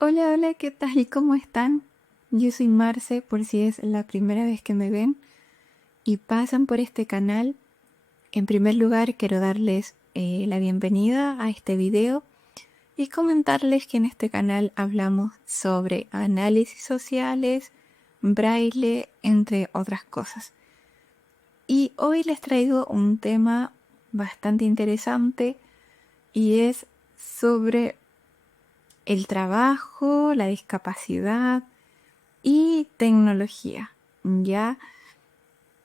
Hola, hola, ¿qué tal? ¿Cómo están? Yo soy Marce, por si es la primera vez que me ven y pasan por este canal. En primer lugar, quiero darles la bienvenida a este video y comentarles que en este canal hablamos sobre análisis sociales, braille, entre otras cosas. Y hoy les traigo un tema bastante interesante y es sobre el trabajo, la discapacidad y tecnología, ¿ya?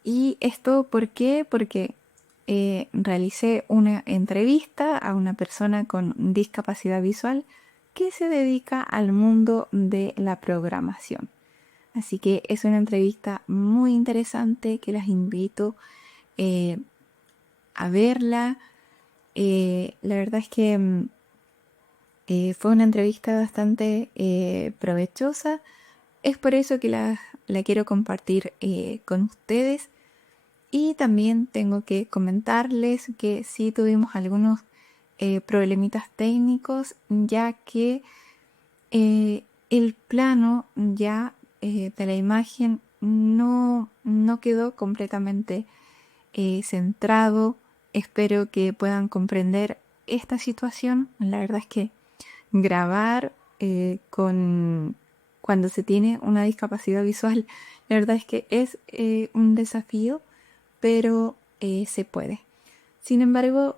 ¿Y esto por qué? Porque realicé una entrevista a una persona con discapacidad visual que se dedica al mundo de la programación. Así que es una entrevista muy interesante que las invito eh, a verla. La verdad es que fue una entrevista bastante provechosa. Es por eso que la quiero compartir con ustedes. Y también tengo que comentarles que sí tuvimos algunos problemitas técnicos, ya que el plano ya de la imagen no quedó completamente centrado. Espero que puedan comprender esta situación. La verdad es que grabar cuando se tiene una discapacidad visual, la verdad es que es un desafío, pero se puede. Sin embargo,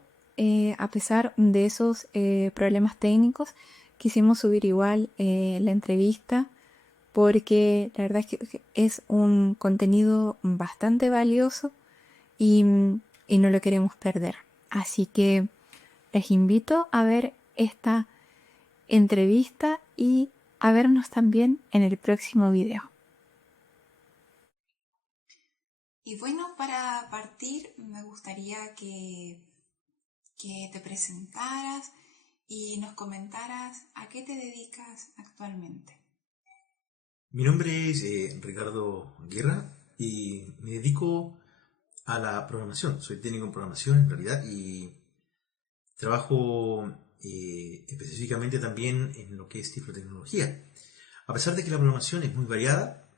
a pesar de esos problemas técnicos, quisimos subir igual la entrevista porque la verdad es que es un contenido bastante valioso y, y no lo queremos perder. Así que les invito a ver esta entrevista y a vernos también en el próximo video. Y bueno, para partir me gustaría que te presentaras y nos comentaras a qué te dedicas actualmente. Mi nombre es Ricardo Guerra y me dedico a la programación. Soy técnico en programación en realidad y trabajo específicamente también en lo que es tiflotecnología. A pesar de que la programación es muy variada,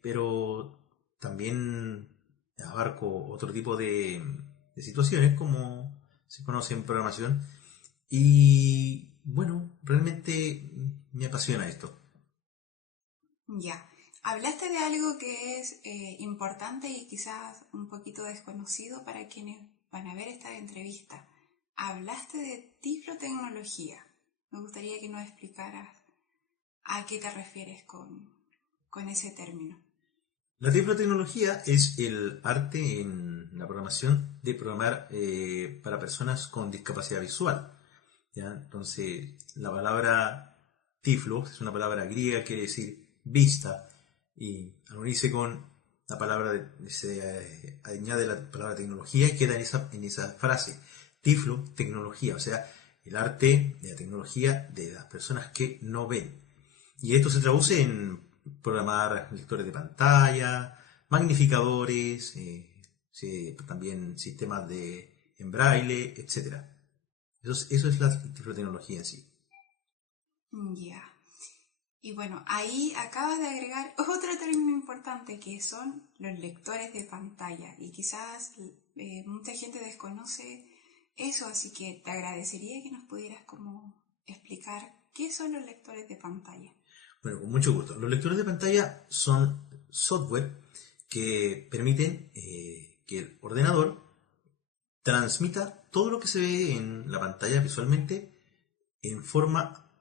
pero también abarco otro tipo de situaciones como se conoce en programación y bueno, realmente me apasiona esto. Ya, hablaste de algo que es importante y quizás un poquito desconocido para quienes van a ver esta entrevista. Hablaste de tiflotecnología. Me gustaría que nos explicaras a qué te refieres con ese término. La tiflotecnología es el arte en la programación de programar para personas con discapacidad visual. ¿Ya? Entonces, la palabra tiflo es una palabra griega, quiere decir vista, y al unirse con la palabra, se añade la palabra tecnología y queda en esa frase. Tiflo, tecnología, o sea, el arte de la tecnología de las personas que no ven. Y esto se traduce en programar lectores de pantalla, magnificadores, también sistemas de en braille, etcétera. Eso es la tiflotecnología en sí. Ya. Y bueno, ahí acabas de agregar otro término importante que son los lectores de pantalla. Y quizás mucha gente desconoce eso, así que te agradecería que nos pudieras como explicar qué son los lectores de pantalla. Bueno, con mucho gusto. Los lectores de pantalla son software que permiten que el ordenador transmita todo lo que se ve en la pantalla visualmente en forma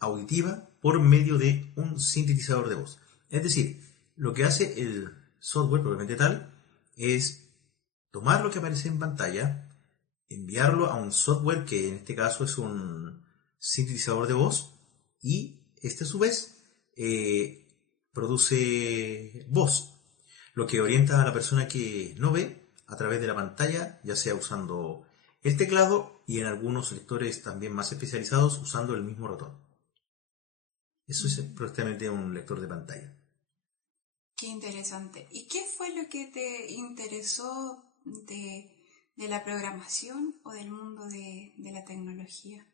auditiva por medio de un sintetizador de voz. Es decir, lo que hace el software propiamente tal es tomar lo que aparece en pantalla, enviarlo a un software que en este caso es un sintetizador de voz y este a su vez produce voz, lo que orienta a la persona que no ve a través de la pantalla, ya sea usando el teclado y en algunos lectores también más especializados usando el mismo ratón. Eso es Mm, prácticamente un lector de pantalla. qué interesante. ¿Y qué fue lo que te interesó de la programación o del mundo de la tecnología?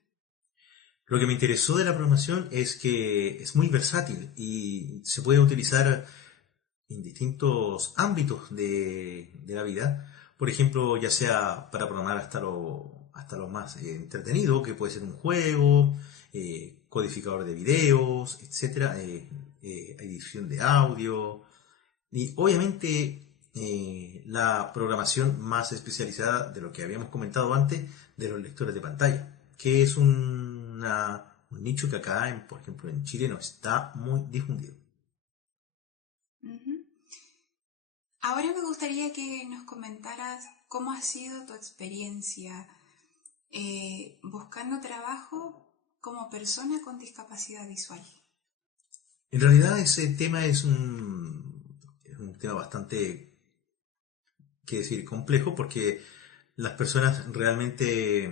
Lo que me interesó de la programación es que es muy versátil y se puede utilizar en distintos ámbitos de la vida. Por ejemplo, ya sea para programar hasta lo más entretenido, que puede ser un juego, codificador de videos, etcétera, edición de audio. Y obviamente la programación más especializada de lo que habíamos comentado antes, de los lectores de pantalla, que es un nicho que acá, por ejemplo, en Chile no está muy difundido. Ujú. Ahora me gustaría que nos comentaras cómo ha sido tu experiencia buscando trabajo como persona con discapacidad visual. En realidad ese tema es un tema bastante, que decir, complejo porque las personas realmente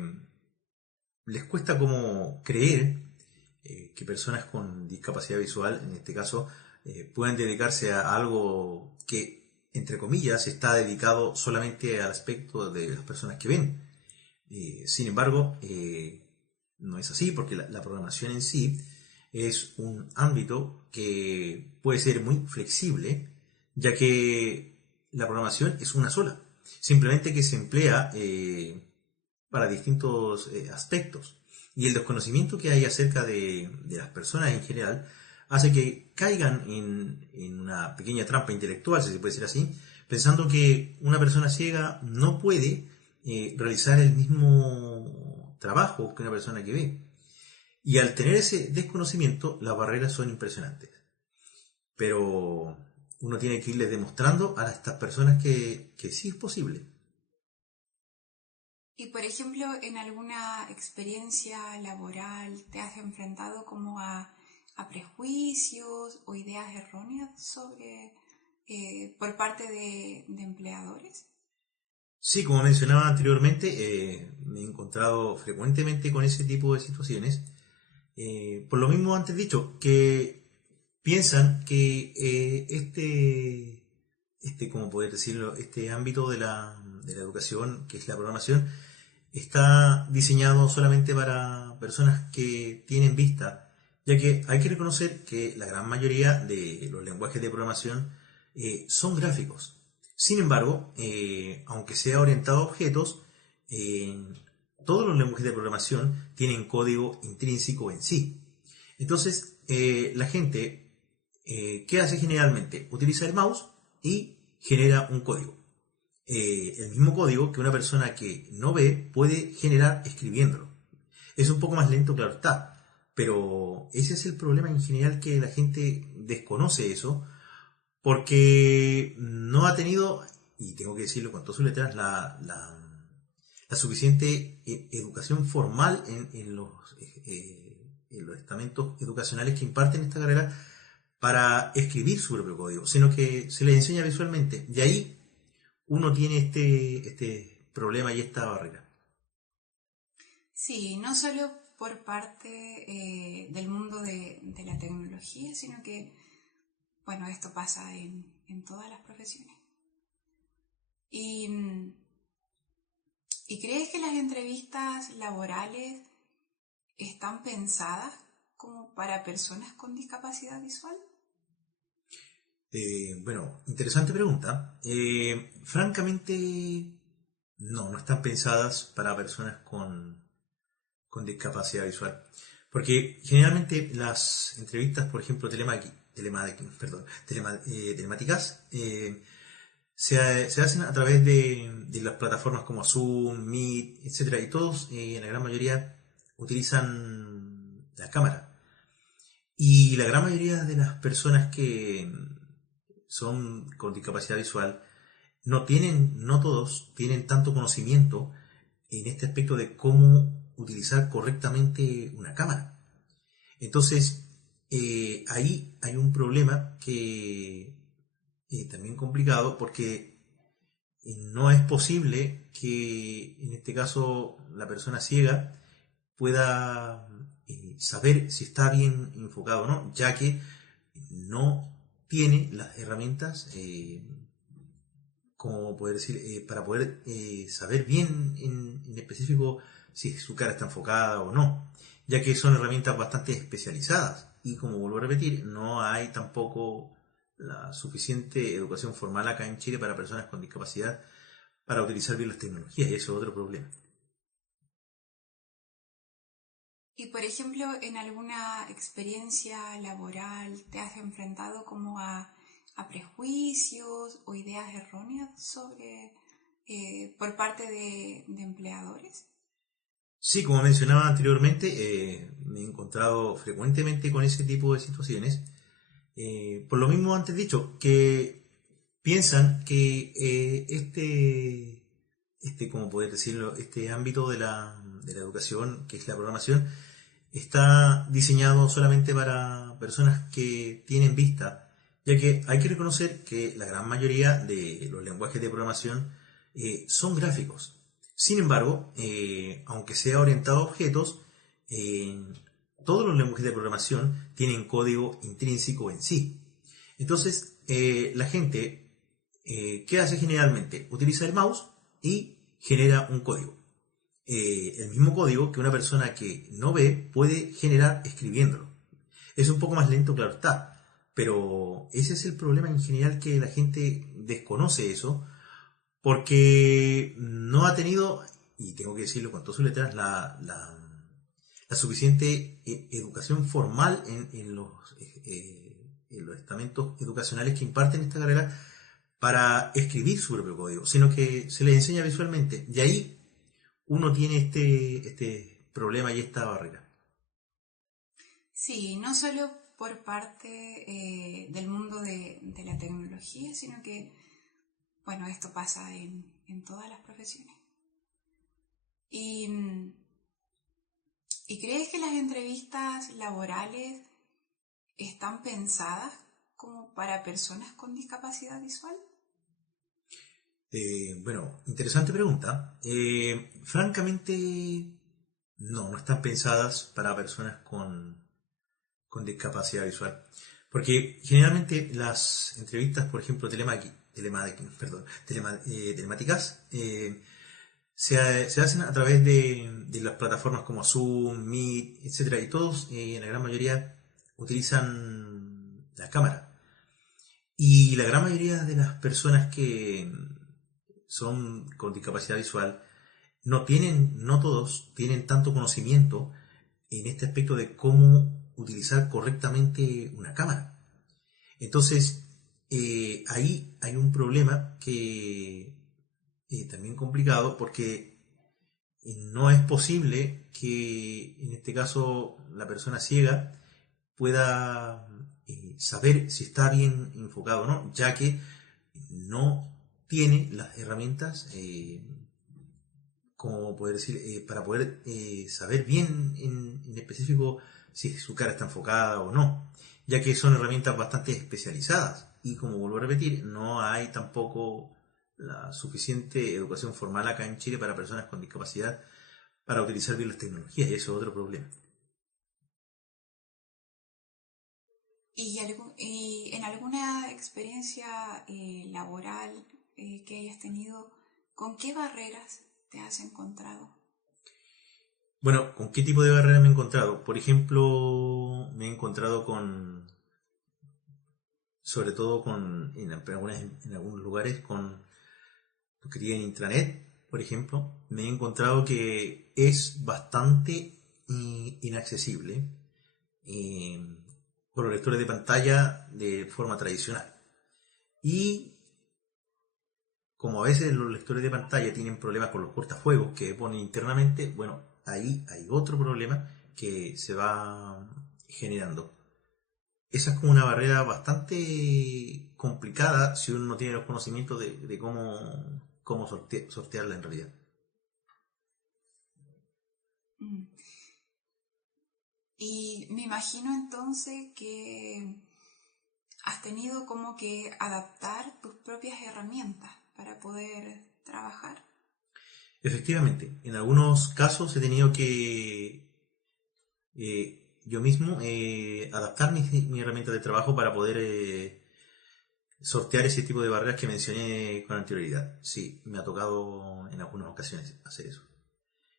les cuesta como creer que personas con discapacidad visual, en este caso, pueden dedicarse a algo que, entre comillas, está dedicado solamente al aspecto de las personas que ven. Sin embargo, no es así porque la programación en sí es un ámbito que puede ser muy flexible, ya que la programación es una sola, simplemente que se emplea para distintos aspectos. Y el desconocimiento que hay acerca de las personas en general hace que caigan en una pequeña trampa intelectual, si se puede decir así, pensando que una persona ciega no puede realizar el mismo trabajo que una persona que ve. Y al tener ese desconocimiento, las barreras son impresionantes. Pero uno tiene que irles demostrando a estas personas que sí es posible. Y por ejemplo, en alguna experiencia laboral, ¿te has enfrentado como a prejuicios o ideas erróneas sobre por parte de empleadores? Sí, como mencionaba anteriormente, me he encontrado frecuentemente con ese tipo de situaciones. Por lo mismo antes dicho, que piensan que como poder decirlo, este ámbito de la educación, que es la programación, está diseñado solamente para personas que tienen vista, ya que hay que reconocer que la gran mayoría de los lenguajes de programación son gráficos. Sin embargo, aunque sea orientado a objetos, eh, todos los lenguajes de programación tienen código intrínseco en sí. Entonces, la gente, ¿qué hace generalmente? Utiliza el mouse y genera un código. El mismo código que una persona que no ve puede generar escribiéndolo. Es un poco más lento, claro está, pero ese es el problema en general, que la gente desconoce eso porque no ha tenido, y tengo que decirlo con todas sus letras, la suficiente educación formal en los estamentos educacionales que imparten esta carrera para escribir su propio código, sino que se les enseña visualmente. Y ahí uno tiene este problema y esta barrera. Sí, no solo por parte del mundo de la tecnología, sino que, bueno, esto pasa en todas las profesiones. Y, ¿Y crees que las entrevistas laborales están pensadas como para personas con discapacidad visual? Bueno, interesante pregunta. Francamente, no están pensadas para personas con discapacidad visual. Porque generalmente las entrevistas, por ejemplo, telemáticas, se hacen a través de las plataformas como Zoom, Meet, etcétera. Y todos, en la gran mayoría, utilizan la cámara. Y la gran mayoría de las personas que son con discapacidad visual no todos tienen tanto conocimiento en este aspecto de cómo utilizar correctamente una cámara. Entonces, ahí hay un problema que también complicado, porque no es posible que en este caso la persona ciega pueda saber si está bien enfocado o no, ya que no tiene las herramientas, como poder decir, para poder saber bien en específico si su cara está enfocada o no. ya que son herramientas bastante especializadas y, como vuelvo a repetir, no hay tampoco la suficiente educación formal acá en Chile para personas con discapacidad para utilizar bien las tecnologías, y eso es otro problema. Y por ejemplo, en alguna experiencia laboral, ¿te has enfrentado como a prejuicios o ideas erróneas sobre por parte de empleadores? Sí, como mencionaba anteriormente, me he encontrado frecuentemente con ese tipo de situaciones. Por lo mismo antes dicho, que piensan que como poder decirlo, este ámbito de la educación, que es la programación, está diseñado solamente para personas que tienen vista, ya que hay que reconocer que la gran mayoría de los lenguajes de programación son gráficos. Sin embargo, aunque sea orientado a objetos, eh, todos los lenguajes de programación tienen código intrínseco en sí. Entonces, la gente, ¿qué hace generalmente? Utiliza el mouse y genera un código. El mismo código que una persona que no ve puede generar escribiéndolo. Es un poco más lento, claro está, pero ese es el problema en general, que la gente desconoce eso porque no ha tenido, y tengo que decirlo con todas sus letras, la suficiente educación formal en los estamentos educacionales que imparten esta carrera para escribir su propio código, sino que se les enseña visualmente. Y ahí uno tiene este problema y esta barrera. Sí, no solo por parte del mundo de la tecnología, sino que, bueno, esto pasa en todas las profesiones. Y, ¿Y crees que las entrevistas laborales están pensadas como para personas con discapacidad visual? Bueno, interesante pregunta. Francamente, no están pensadas para personas con discapacidad visual. Porque generalmente las entrevistas, por ejemplo, telemáticas, se hacen a través de las plataformas como Zoom, Meet, etcétera, y todos, en la gran mayoría, utilizan la cámara. Y la gran mayoría de las personas que son con discapacidad visual no todos tienen tanto conocimiento en este aspecto de cómo utilizar correctamente una cámara. Entonces, ahí hay un problema que también complicado, porque no es posible que en este caso la persona ciega pueda saber si está bien enfocado o no, ya que no tiene las herramientas, como poder decir, para poder saber bien en específico si su cara está enfocada o no, ya que son herramientas bastante especializadas y, como vuelvo a repetir, no hay tampoco la suficiente educación formal acá en Chile para personas con discapacidad para utilizar bien las tecnologías, y eso es otro problema. Y en alguna experiencia laboral que hayas tenido, ¿con qué barreras te has encontrado? Bueno, ¿con qué tipo de barreras me he encontrado? Por ejemplo, me he encontrado con, sobre todo en algunos lugares, con lo que diría en intranet, por ejemplo, me he encontrado que es bastante inaccesible eh, por los lectores de pantalla de forma tradicional. Y como a veces los lectores de pantalla tienen problemas con los cortafuegos que ponen internamente, bueno, ahí hay otro problema que se va generando. Esa es como una barrera bastante complicada si uno no tiene los conocimientos de cómo sortearla en realidad. Mm. Y me imagino entonces que has tenido como que adaptar tus propias herramientas para poder trabajar. Efectivamente, en algunos casos he tenido que yo mismo adaptar mi herramienta de trabajo para poder sortear ese tipo de barreras que mencioné con anterioridad. Sí, me ha tocado en algunas ocasiones hacer eso.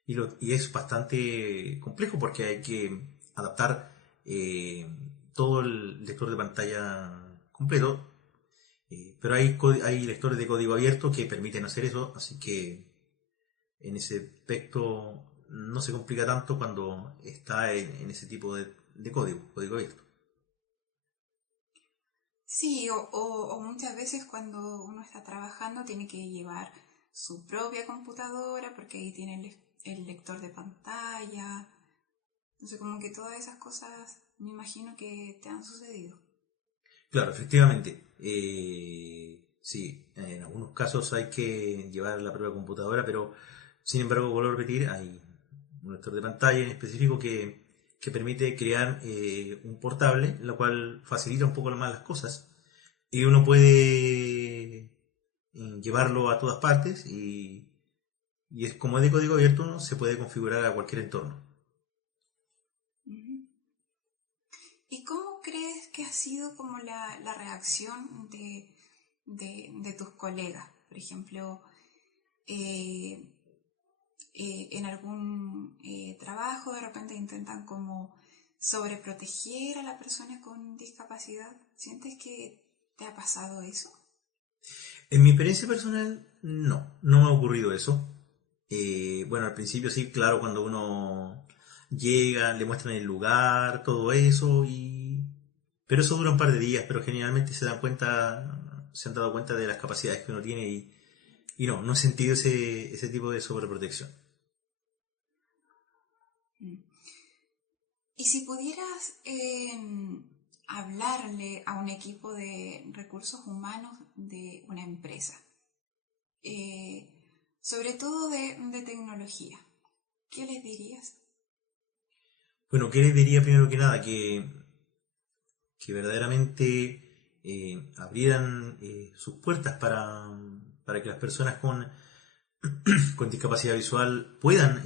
y es bastante complejo porque hay que adaptar eh, todo el lector de pantalla completo, pero hay lectores de código abierto que permiten hacer eso, así que en ese aspecto no se complica tanto cuando está en ese tipo de código abierto. Sí, o muchas veces cuando uno está trabajando tiene que llevar su propia computadora porque ahí tiene el lector de pantalla. Entonces, como que todas esas cosas me imagino que te han sucedido. Claro, efectivamente. Sí, en algunos casos hay que llevar la propia computadora, pero sin embargo, vuelvo a repetir, hay un lector de pantalla en específico que permite crear un portable, lo cual facilita un poco más las cosas. Y uno puede llevarlo a todas partes y es como es de código abierto, uno se puede configurar a cualquier entorno. Ujú. ¿Y cómo crees que ha sido como la reacción de tus colegas? Por ejemplo, eh, en algún trabajo de repente intentan como sobreproteger a la persona con discapacidad. ¿Sientes que te ha pasado eso? En mi experiencia personal, no me ha ocurrido eso. Bueno, al principio sí, claro, cuando uno llega, le muestran el lugar, todo eso, pero eso dura un par de días, pero generalmente se han dado cuenta de las capacidades que uno tiene y no he sentido ese tipo de sobreprotección. Mm. Y si pudieras hablarle a un equipo de recursos humanos de una empresa, eh, sobre todo de tecnología, ¿qué les dirías? Bueno, ¿qué les diría primero que nada? Que verdaderamente abrieran sus puertas para que las personas con discapacidad visual puedan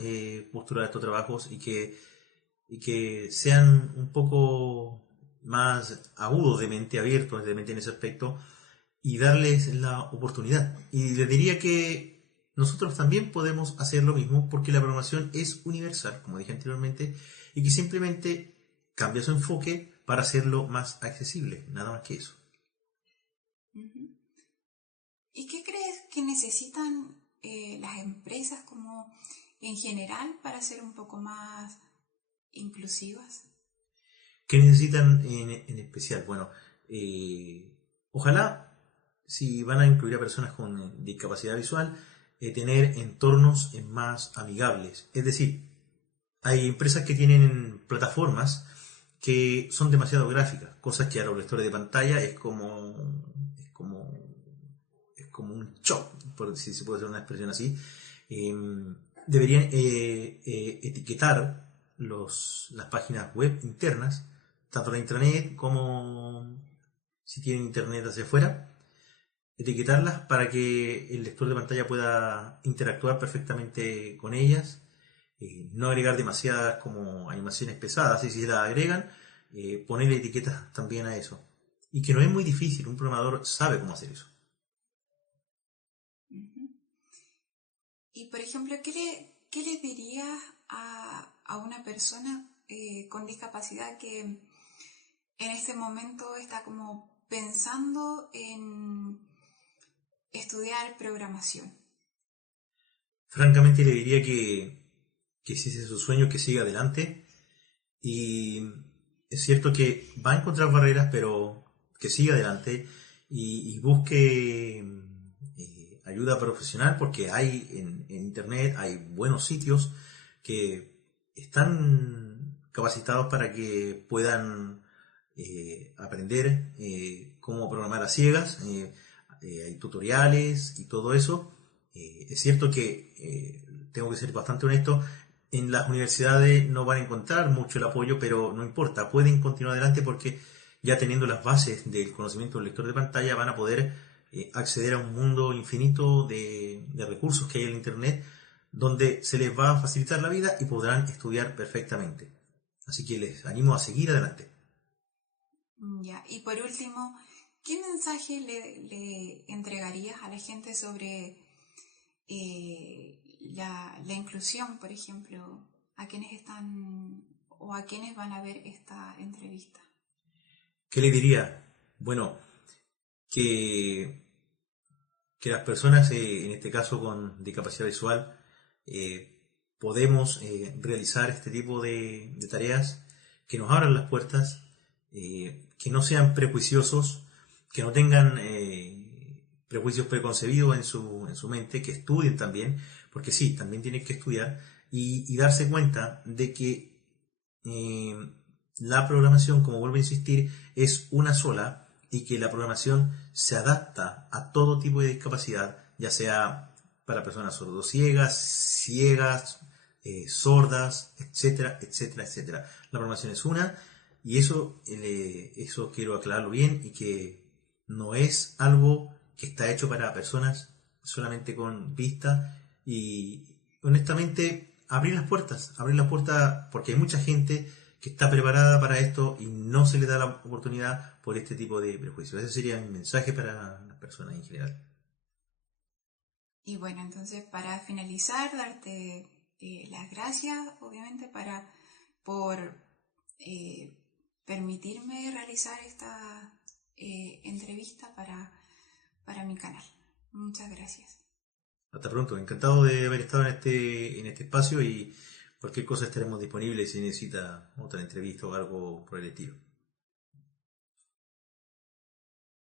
postular estos trabajos y que sean un poco más agudos de mente, abiertos de mente en ese aspecto y darles la oportunidad. Y les diría que nosotros también podemos hacer lo mismo porque la programación es universal, como dije anteriormente, y que simplemente cambia su enfoque para hacerlo más accesible, nada más que eso. Ujú. ¿Y qué crees que necesitan las empresas como en general para ser un poco más inclusivas? ¿Qué necesitan en especial? Bueno, eh, ojalá, si van a incluir a personas con discapacidad visual, tener entornos más amigables. Es decir, hay empresas que tienen plataformas que son demasiado gráficas, cosas que a los lectores de pantalla es como, es como un shock, por si se puede hacer una expresión así. Eh, Deberían etiquetar las páginas web internas, tanto la intranet como si tienen internet hacia afuera, etiquetarlas para que el lector de pantalla pueda interactuar perfectamente con ellas, no agregar demasiadas como animaciones pesadas, y si se las agregan, ponerle etiquetas también a eso. Y que no es muy difícil, un programador sabe cómo hacer eso. Ujú. Y por ejemplo, qué le dirías a una persona con discapacidad que en este momento está como pensando en estudiar programación? Francamente le diría que si ese es su sueño, que siga adelante. Y es cierto que va a encontrar barreras, pero que siga adelante y busque ayuda profesional porque hay en internet, hay buenos sitios que están capacitados para que puedan aprender cómo programar a ciegas. Hay tutoriales y todo eso. Es cierto que tengo que ser bastante honesto, en las universidades no van a encontrar mucho el apoyo, pero no importa, pueden continuar adelante porque ya teniendo las bases del conocimiento del lector de pantalla van a poder acceder a un mundo infinito de recursos que hay en el Internet donde se les va a facilitar la vida y podrán estudiar perfectamente. Así que les animo a seguir adelante. Ya. Y por último, ¿qué mensaje le entregarías a la gente sobre la inclusión, por ejemplo, a quienes están o a quienes van a ver esta entrevista? ¿Qué le diría? Bueno, que, que las personas, en este caso con discapacidad visual, podemos realizar este tipo de tareas, que nos abran las puertas, que no sean prejuiciosos, que no tengan prejuicios preconcebidos en su mente, que estudien también, porque sí, también tienen que estudiar y darse cuenta de que eh, la programación, como vuelvo a insistir, es una sola y que la programación se adapta a todo tipo de discapacidad, ya sea para personas sordociegas, ciegas, sordas, etcétera, etcétera, etcétera. La programación es una y eso quiero aclararlo bien y que no es algo que está hecho para personas solamente con vista y honestamente abrir las puertas porque hay mucha gente que está preparada para esto y no se le da la oportunidad por este tipo de prejuicios. Ese sería mi mensaje para las personas en general. Y bueno, entonces para finalizar, darte las gracias, obviamente, por eh, permitirme realizar esta entrevista para mi canal. Muchas gracias. Hasta pronto, encantado de haber estado en este espacio y cualquier cosa estaremos disponibles si necesita otra entrevista o algo por el estilo.